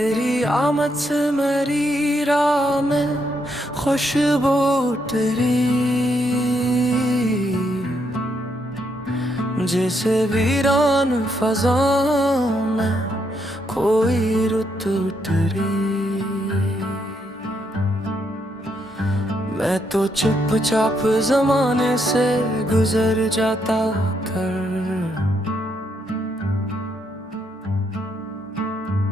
तेरी आमद से मेरी राह में खुशबू तेरी, जैसे वीरान फज़ाओं में कोई रुत उतरी। मैं तो चुपचाप ज़माने से गुजर जाता कर,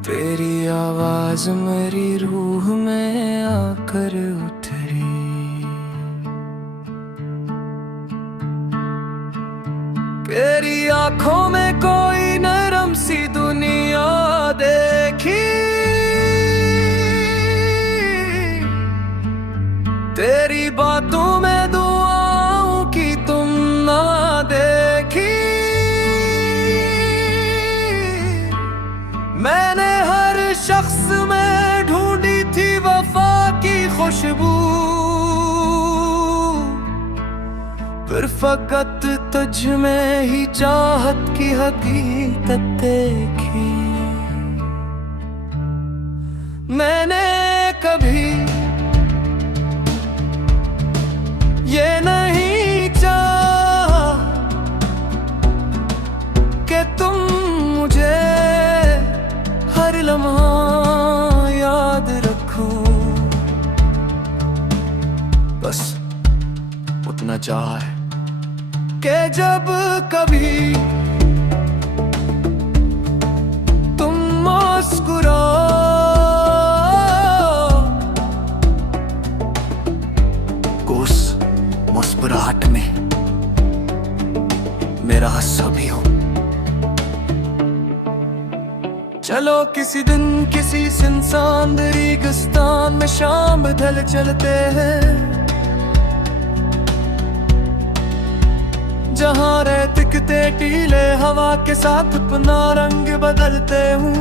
तेरी आवाज़ मेरी रूह में आकर उतरी। तेरी आँखों में कोई नरम सी दुनिया देखी, तेरी बातों में दुआओं की तुम ना देखी। मैंने हर शख्स में ढूंढी थी वफा की खुशबू, पर फकत तुझ में ही चाहत की हकीकत देखी। मैंने कभी ये नहीं चाहा कि तुम मुझे हर लम्हा याद रखो, बस उतना चाहा है कि जब कभी तुम मुस्कुराओ, उस मुस्कुराहट में मेरा हिस्सा भी हो। चलो किसी दिन किसी सुनसान रेगिस्तान में शाम ढल चलते हैं, जहाँ रेत के टीले हवा के साथ अपना रंग बदलते हूँ।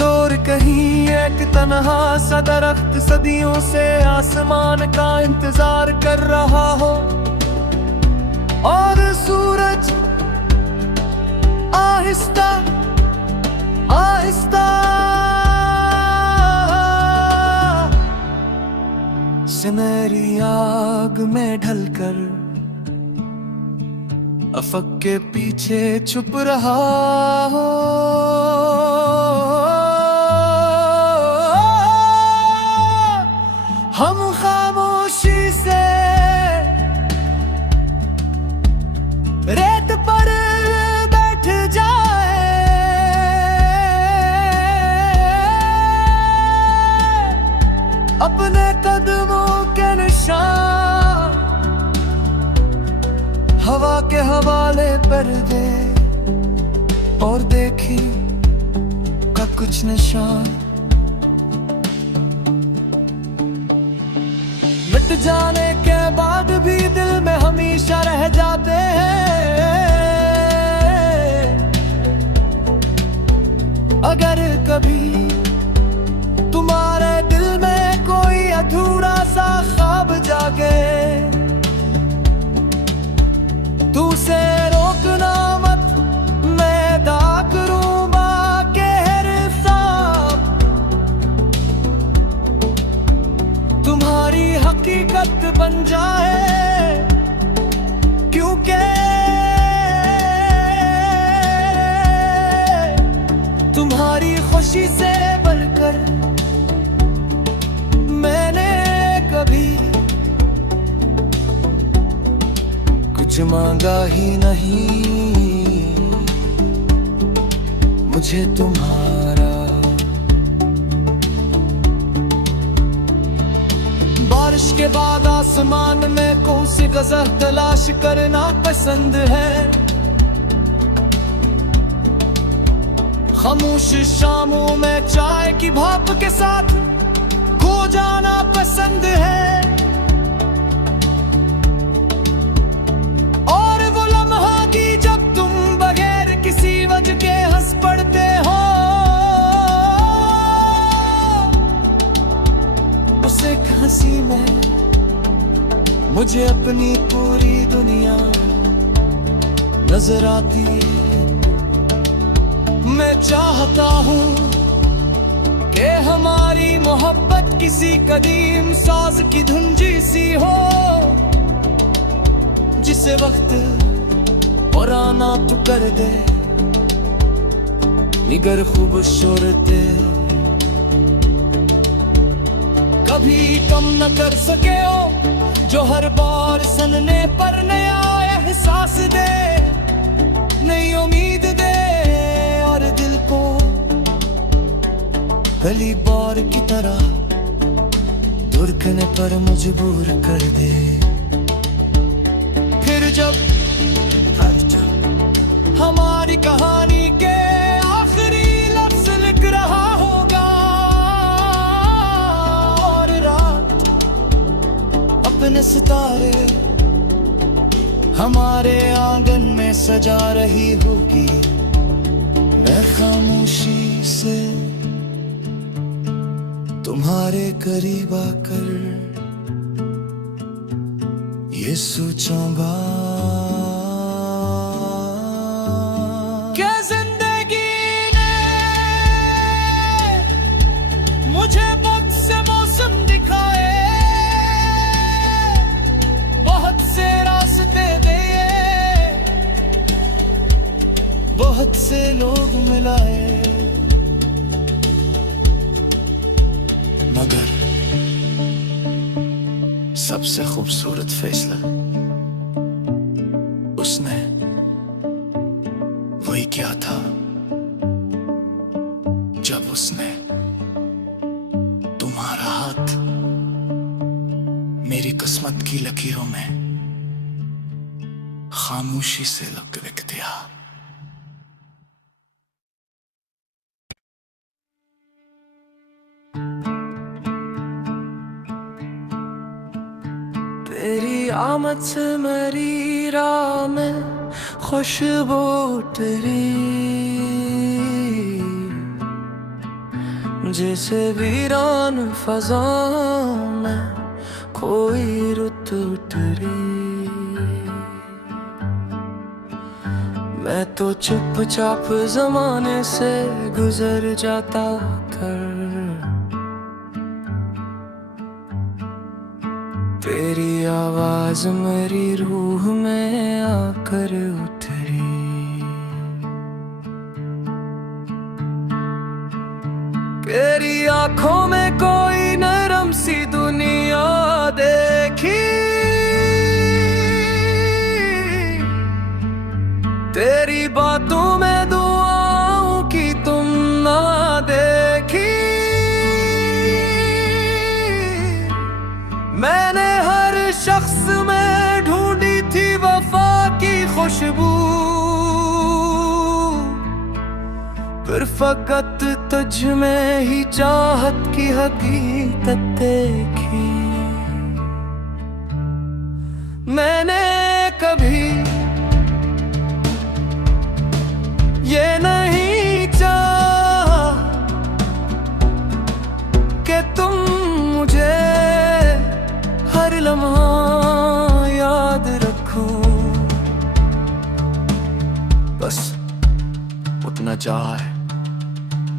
दूर कहीं एक तन्हा सा दरख्त सदियों से आसमान का इंतजार कर रहा हो, और सूरज आहिस्ता आहिस्ता सुनहरी आग में ढलकर अफक के पीछे छुप रहा हो। हम खामोशी से रेत पर बैठ जाए, अपने कदमों के निशान हवा के हवाले पर दे, और देखी का कुछ निशान मिट जाने के बाद भी दिल में हमेशा रह जाते हैं। अगर कभी तुम्हारे दिल में कोई अधूरा सा ख्वाब जागे, तू से रोकना मत, मैं अदा करूँगा कहर साब। तुम्हारी हकीकत बन जाए, क्योंकि तुम्हारी खुशी से बढ़कर मैंने कभी कुछ मांगा ही नहीं। मुझे तुम्हारा बारिश के बाद आसमान में कौन सी गजर तलाश करना पसंद है, खामोश शामों में चाय की भाप के साथ खो जाना पसंद है, और वो लम्हा की जब तुम बगैर किसी वजह के हंस पड़ते हो, उस एक हंसी में मुझे अपनी पूरी दुनिया नजर आती है। मैं चाहता हूँ कि हमारी मोहब्बत किसी कदीम साज की धुंजी सी हो, जिसे वक्त पुराना तू कर दे निगर खूबसूरत कभी कम न कर सके हो, जो हर बार सनने पर नया एहसास दे, नई उम्मीद दे और दिल को पहली बार की तरह धड़कने पर मजबूर कर दे। फिर जब हमारी कहानी के आखिरी लफ्ज लिख रहा होगा और रात अपने सितारे हमारे आंगन में सजा रही होगी, मैं खामोशी से तुम्हारे करीब आकर ये सोचूंगा क्या जिंदगी ने मुझे बहुत से मौसम दिखाए, बहुत से रास्ते दिए, बहुत से लोग मिलाए, मगर सबसे खूबसूरत फैसला उसने वही क्या था जब उसने तुम्हारा हाथ मेरी किस्मत की लकीरों में खामोशी से लिख दिया। तेरी आमद से मेरी राह में खुशबू तेरी, जैसे वीरान फज़ाओं में कोई रुत उतरी। मैं तो चुपचाप ज़माने से गुजर जाता कर, तेरी आवाज मेरी रूह में आकर उतरी। तेरी आंखों में कोई नरम सी दुनिया देखी, तेरी बातों में दुआओं की तुम ना देखी। मैंने हर शख्स में ढूंढी थी वफा की खुशबू, फिर फकत तुझ में ही चाहत की हकीकत देखी। मैंने कभी ये नहीं चाहा कि तुम मुझे हर लम्हा याद रखो, बस उतना चाहा है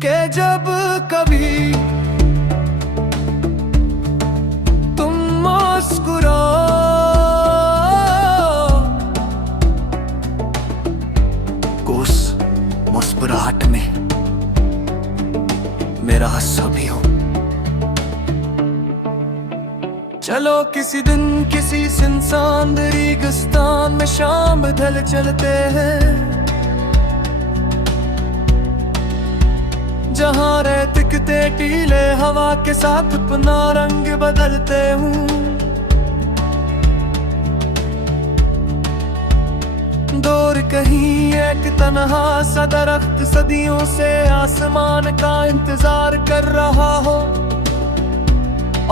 कि जब कभी तुम मुस्कुराओ, उस मुस्कुराहट में मेरा हिस्सा भी हो। चलो किसी दिन किसी सुनसान रेगिस्तान में शाम ढल चलते हैं, जहाँ रेत के टीले हवा के साथ अपना रंग बदलते हूँ। दूर कहीं एक तन्हा सा दरख्त सदियों से आसमान का इंतजार कर रहा हो,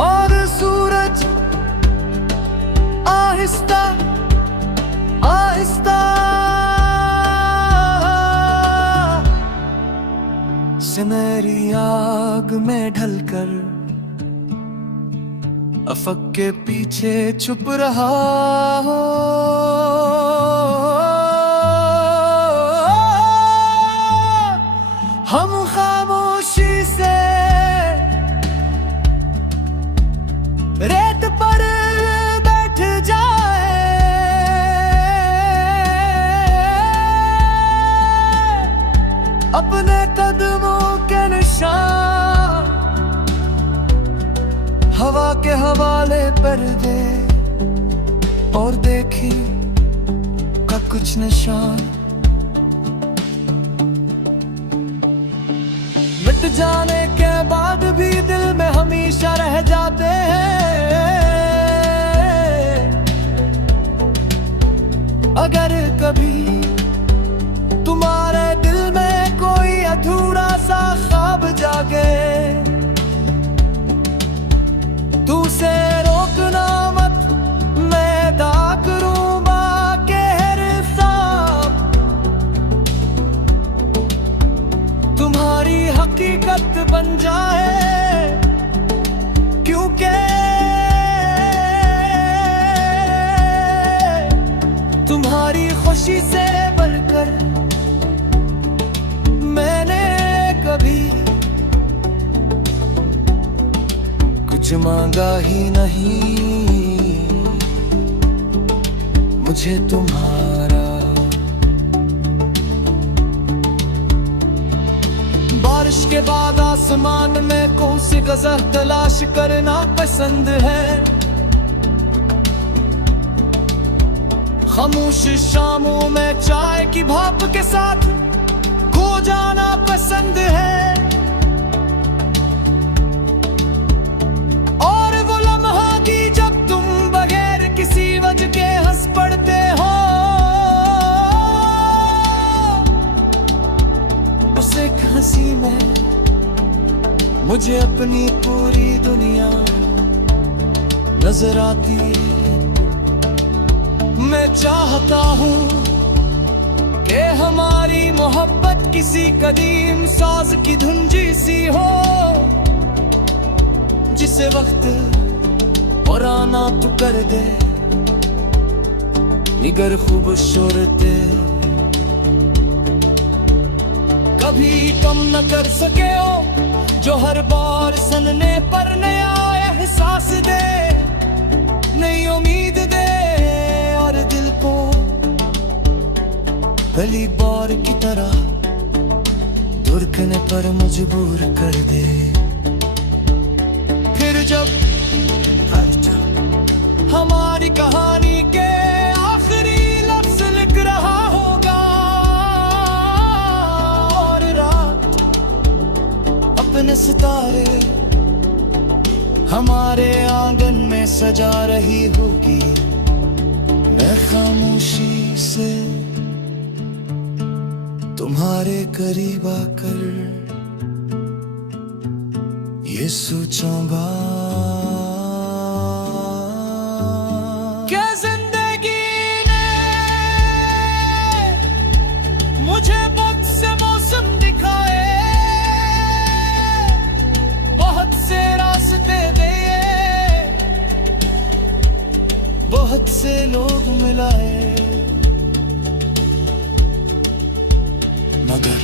और सूरज आहिस्ता आहिस्ता सुनहरी आग में ढलकर अफक के पीछे छुप रहा हो। के हवाले पर दे और देखी का कुछ निशान मिट जाने के बाद भी दिल में हमेशा रह जाते हैं। अगर कभी तुम्हारे दिल में कोई अधूरा सा ख्वाब जागे तू उसे रोकना मत, मैं अदा करूँगा कहर साब। तुम्हारी हकीकत बन जाए क्योंकि तुम्हारी खुशी से बढ़कर मैंने कभी कुछ मांगा ही नहीं। मुझे तुम्हारा बारिश के बाद आसमान में कौन सी गजर तलाश करना पसंद है। खामोश शामों में चाय की भाप के साथ खो जाना पसंद है। और वो लम्हा की जब तुम बगैर किसी वजह के हंस पड़ते हो, उस एक हंसी में मुझे अपनी पूरी दुनिया नजर आती है। मैं चाहता हूँ कि हमारी मोहब्बत किसी कदीम साज की धुंजी सी हो, जिसे वक्त पुराना तू कर दे निगर खूबसूरते। कभी कम न कर सके हो जो हर बार सनने पर नया एहसास दे, नई उम्मीद दे और दिल को पहली बार की तरह धड़कने पर मजबूर कर दे। फिर जब हमारी कहानी के आखिरी लफ्ज लिख रहा होगा और रात अपने सितारे हमारे आंगन में सजा रही होगी, मैं खामोशी से तुम्हारे करीब आकर ये सोचूंगा क्या जिंदगी ने मुझे बहुत से मौसम दिखाए, बहुत से रास्ते दिए, बहुत से लोग मिलाए, मगर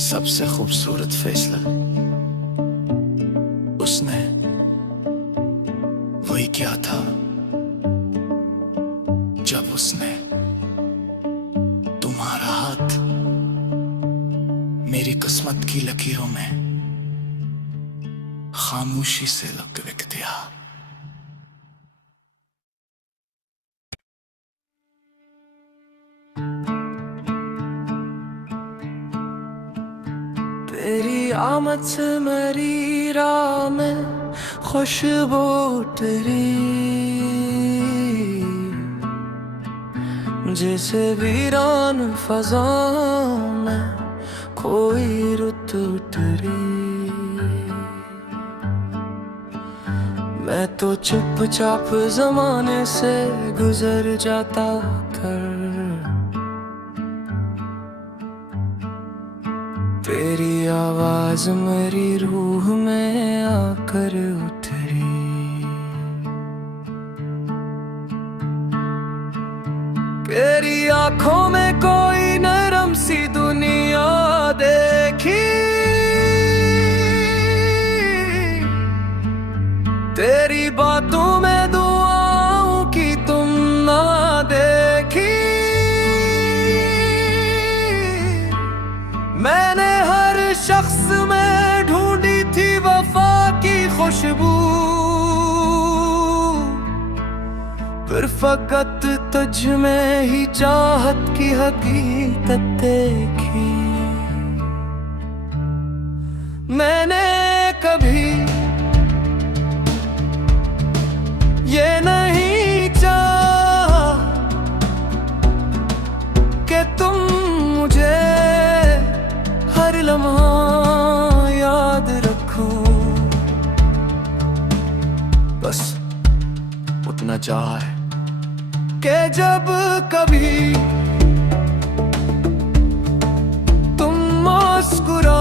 सबसे खूबसूरत फैसला उसने वही किया था जब उसने तुम्हारा हाथ मेरी किस्मत की लकीरों में खामोशी से रख दिया। तेरी आमद से मेरी राह में खुशबू तेरी, जैसे वीरान फज़ाओं में कोई रुत उतरी। मैं तो चुपचाप ज़माने से गुजर जाता कर, तेरी आवाज मेरी रूह में आकर उतरी। तेरी आंखों में कोई नरम सी दुनिया देखी, तेरी बातों में दुआओं की तुम ना देखी। मैंने हर शख्स में ढूंढी थी वफा की खुश फिर फकत तुझ में ही चाहत की हकीकत देखी। मैंने कभी ये नहीं चाहा कि तुम मुझे हर लम्हा याद रखो, बस उतना चाहा है कि जब कभी तुम मुस्कुराओ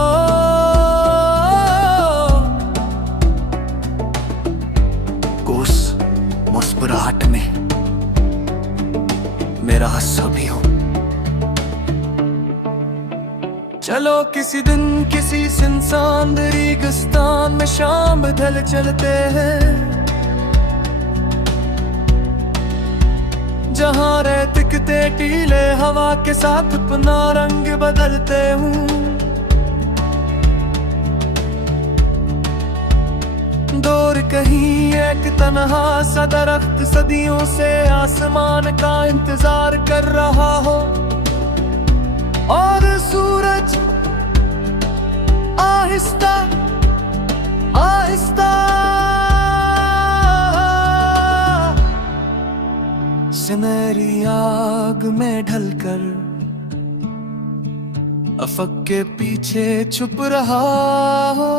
उस मुस्कुराहट में मेरा हिस्सा भी हो। चलो किसी दिन किसी सुनसान रेगिस्तान में शाम ढल चलते हैं, जहाँ रेत के टीले हवा के साथ अपना रंग बदलते हूँ। दूर कहीं एक तन्हा सा दरख्त सदियों से आसमान का इंतजार कर रहा हो, और सूरज आहिस्ता आहिस्ता सुनहरी आग में ढलकर अफक के पीछे छुप रहा हो।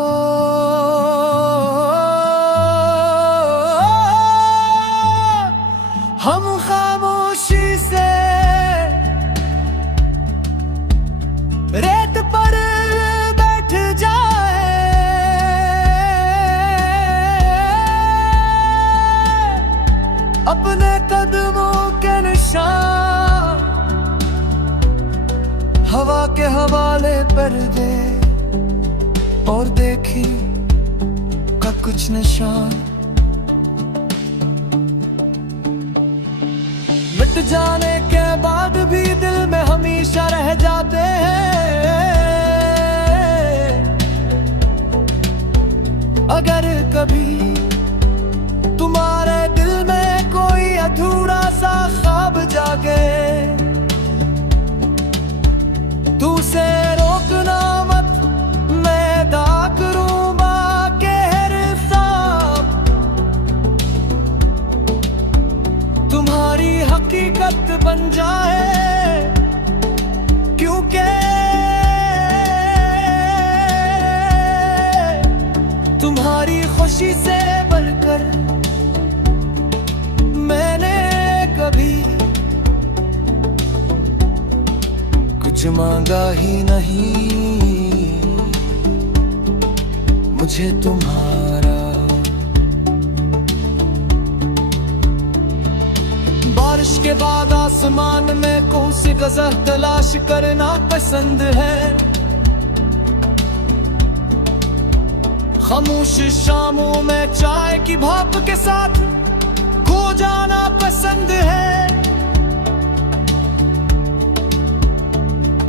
हम खामोशी से रेत पर बैठ जाए, अपने कदमों के निशान हवा के हवाले पर दे, और देखी का कुछ निशान मिट जाने के बाद भी दिल में हमेशा रह जाते हैं। अगर कभी तुम्हारे दिल में कोई अधूरा सा ख्वाब जागे, तू उसे रोकना मत, मैं अदा करूँगा कहर साब। तुम्हारी हकीकत बन जाए, क्योंकि तुम्हारी खुशी से बढ़कर मैंने कभी कुछ मांगा ही नहीं। मुझे तुम्हारा बारिश के बाद आसमान में कौन सी गजर तलाश करना पसंद है, खामोश शामों में चाय की भाप के साथ खो जाना पसंद है,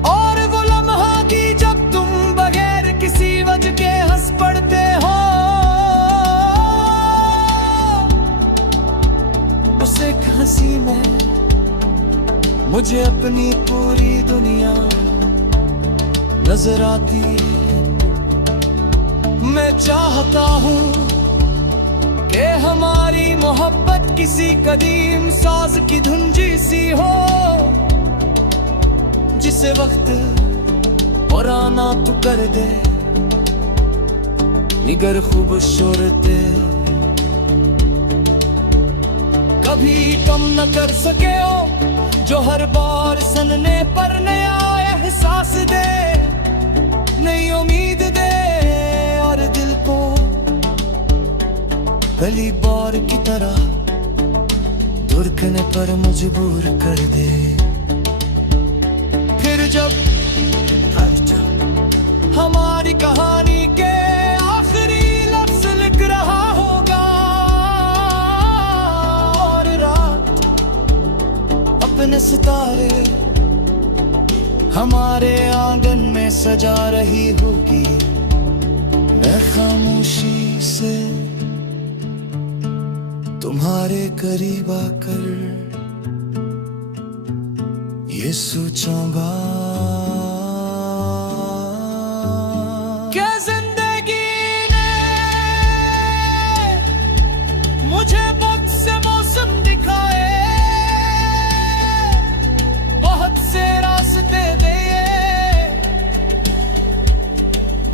और वो लम्हा की जब तुम बगैर किसी वजह के हंस पड़ते हो, उस एक हंसी में मुझे अपनी पूरी दुनिया नजर आती है। मैं चाहता हूँ कि हमारी मोहब्बत किसी कदीम साज की धुंजी सी हो, जिसे वक्त पुराना तू कर दे निगर खूबसूरत। कभी कम न कर सके हो जो हर बार सनने पर नया एहसास दे, नई उम्मीद दे, और दिल को गली बार की तरह धुरकने पर मजबूर कर दे। फिर जब हमारी कहानी के आखिरी लफ्ज लिख रहा होगा, और रात अपने सितारे हमारे आंगन में सजा रही होगी, मैं खामोशी से तुम्हारे करीब आकर ये सोचूंगा क्या जिंदगी ने मुझे बहुत से मौसम दिखाए, बहुत से रास्ते दिए,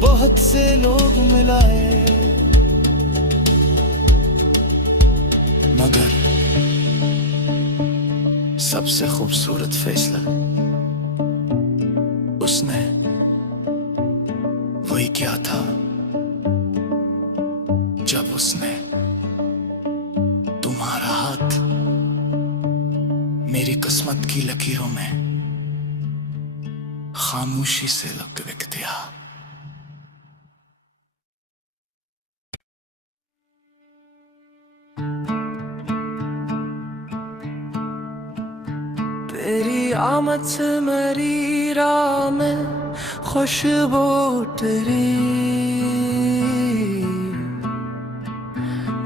बहुत से लोग मिलाए, मगर सबसे खूबसूरत फैसला उसने वही किया था जब उसने तुम्हारा हाथ मेरी किस्मत की लकीरों में खामोशी से लिख दिया। तेरी आमद से मेरी राह में खुशबू तेरी,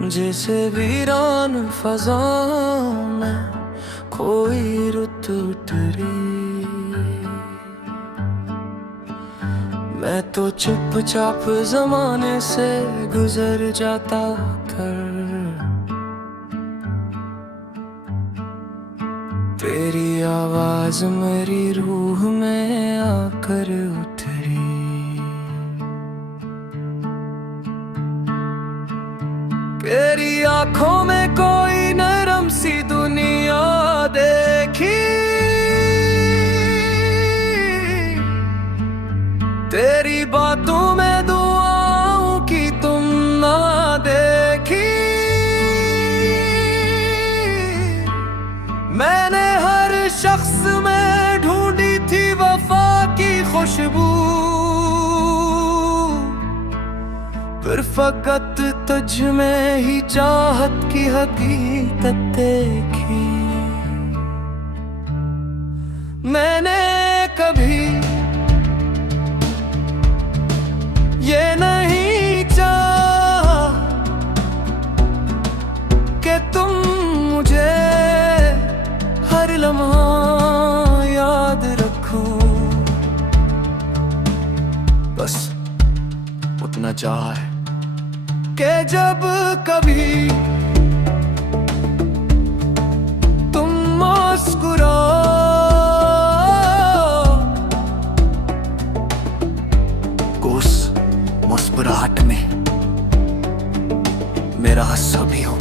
जैसे वीरान फज़ाओं में कोई रुत उतरी। मैं तो चुपचाप ज़माने से गुजर जाता कर, तेरी आवाज मेरी रूह में आकर उतरी। तेरी आंखों में कोई नरम सी दुनिया देखी, तेरी बातों में दुआओं की तुम ना देखी। मैंने हर शख्स में ढूंढी थी वफा की खुशबू, फिर फकत तुझ में ही चाहत की हकीकत देखी। मैंने कभी ये नहीं चाहा कि तुम मुझे हर लम्हा याद रखो, बस उतना चाहा है कि जब कभी तुम मुस्कुराओ उस मुस्कुराहट में मेरा हिस्सा भी हो।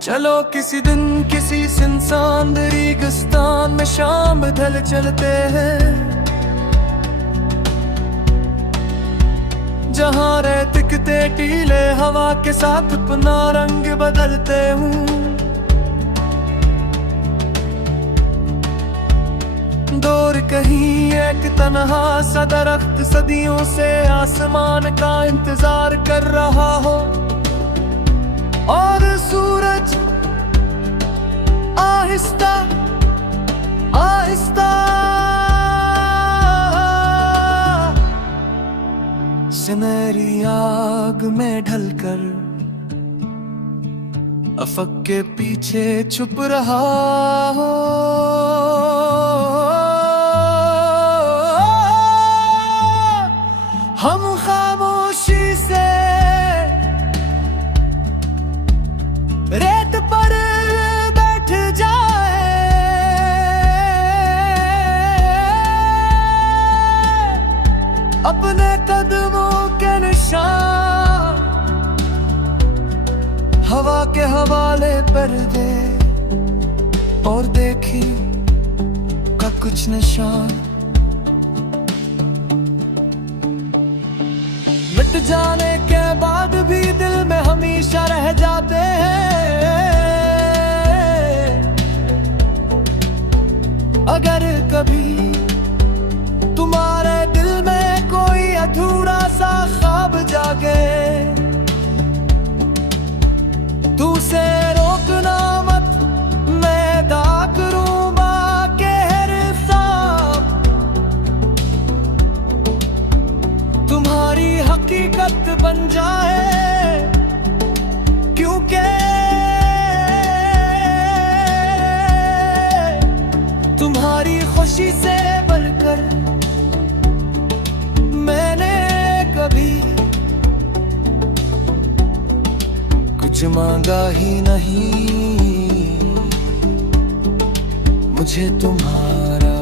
चलो किसी दिन किसी सुनसान रेगिस्तान में शाम ढल चलते हैं, जहाँ रेत के टीले हवा के साथ अपना रंग बदलते हूँ। दूर कहीं एक तन्हा सा दरख्त सदियों से आसमान का इंतजार कर रहा हो, और सूरज आहिस्ता आहिस्ता सुनहरी आग में ढलकर अफक के पीछे छुप रहा हो। हम खामोशी से रेत पर बैठ जाए, अपने कदमों के निशान हवा के हवाले पर दे, और देखी का कुछ निशान मिट जाने के बाद भी दिल में हमेशा रह जाते हैं। अगर कभी तुम्हारे दिल में कोई अधूरा सा ख्वाब जागे, तू उसे रोकना मत, मैं अदा करूँगा के हर हिसाब। तुम्हारी हकीकत बन जाए खामोशी से बढ़कर मैंने कभी कुछ मांगा ही नहीं, मुझे तुम्हारा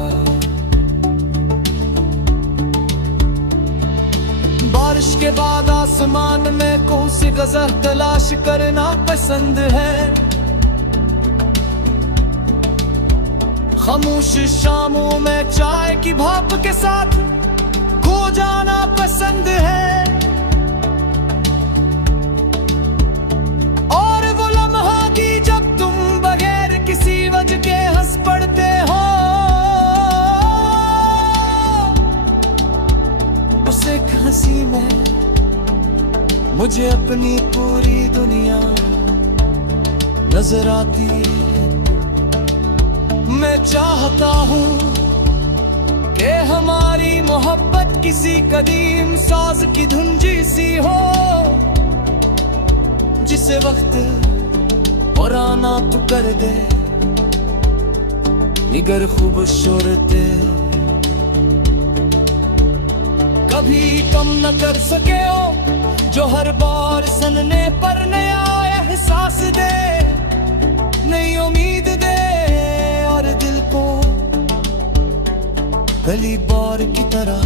बारिश के बाद आसमान में कौन सी गजर तलाश करना पसंद है। खामोश शामों में चाय की भाप के साथ खो जाना पसंद है। और वो लम्हा की जब तुम बगैर किसी वजह के हंस पड़ते हो, उस एक हंसी में मुझे अपनी पूरी दुनिया नजर आती है। मैं चाहता हूँ कि हमारी मोहब्बत किसी कदीम साज की धुंजी सी हो, जिसे वक्त पुराना तू कर दे निगर खूबसूरत कभी कम न कर सके हो, जो हर बार सनने पर नया एहसास दे, नई उम्मीद दे और दिल को गली बार की तरह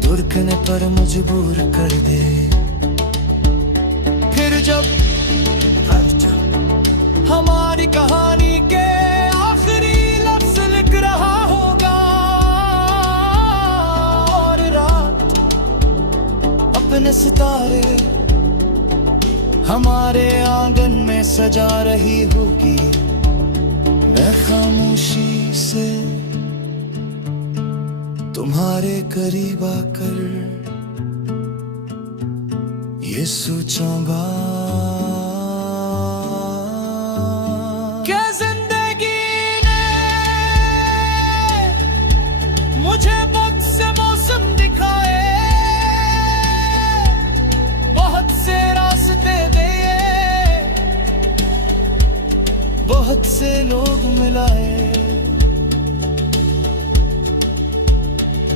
धुरकने पर मजबूर कर दे। फिर जब हमारी कहानी के आखिरी लफ्ज लिख रहा होगा और रात अपने सितारे हमारे आंगन में सजा रही होगी, मैं खामोशी से तुम्हारे करीब आकर ये सोचूंगा क्या जिंदगी ने मुझे बहुत से मौसम दिखाए, बहुत से रास्ते दिए, बहुत से लोग मिलाए,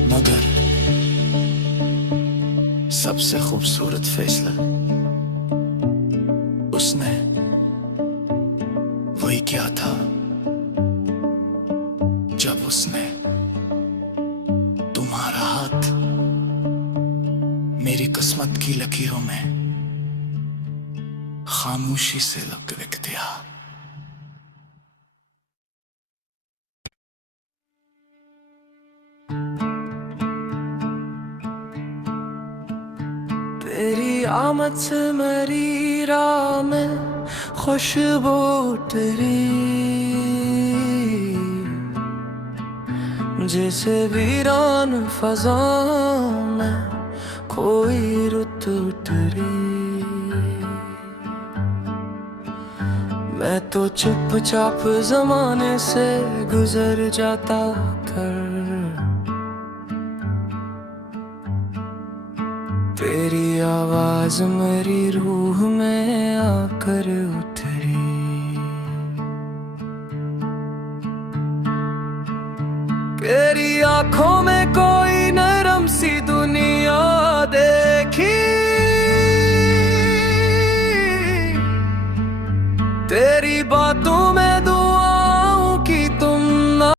मगर सबसे खूबसूरत फैसला उसने वही क्या था जब उसने तुम्हारा हाथ मेरी किस्मत की लकीरों में खामोशी से लिख दिया। तेरी आमद से मेरी राह में खुशबू तेरी, जैसे वीरान फज़ाओं में कोई रुत उतरी। मैं तो चुपचाप ज़माने से गुजर जाता कर, तेरी आवाज मेरी रूह में आकर उतरी। तेरी आंखों में कोई